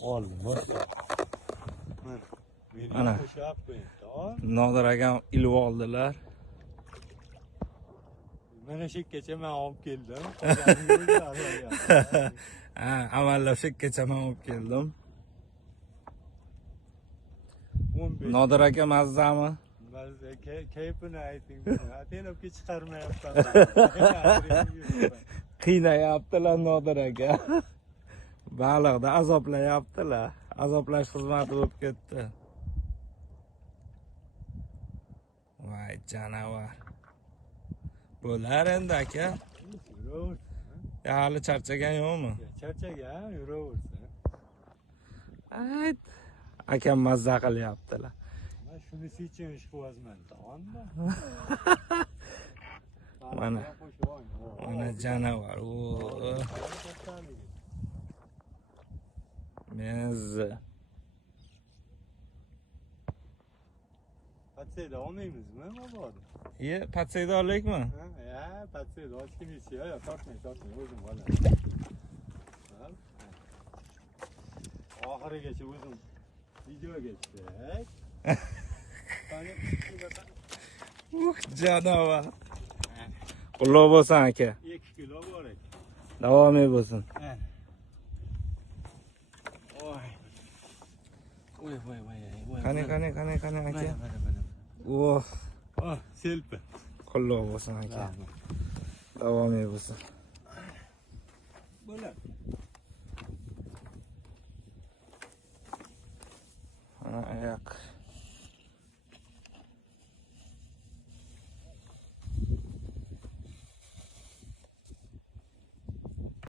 Oldim. Ana. Nodir akam ilib oldilar. Mana shu kecha men olib keldim. Ha, amallab shekkacha men olib keldim. Nodir aka mazzami? Mazza kayfini ayting. Atenobga chiqarmayapman. Qiynayaptilar Nodir aka. Baliqda azoblayaptilar. Azoblash xizmati bo'lib ketdi. Voy janavar. Bo'lar endi aka. Hali charchagan yo'qmi? Charchagan, yuraversin. Ayt. Akam mazza qilyaptilar. Men shunisi uchun ish qilyapman, to'g'rimi? Mana janavar. Mezzi. Patsayda olmaymizmi, mabodo? Ye, patsayda olaylikmi? Ha, patsayda ochkinichi, yo, tortmang, o'zim olaman. Oxirigacha o'zim videoga tushsak. Janavar. Qutlug' bo'lsin aka. 2 kilo bor ekan. Davomiy bo'lsin. Voy. Qani aka. Selpi. Qutlug' bo'lsin aka. Davomiy bo'lsin. Bo'ladi.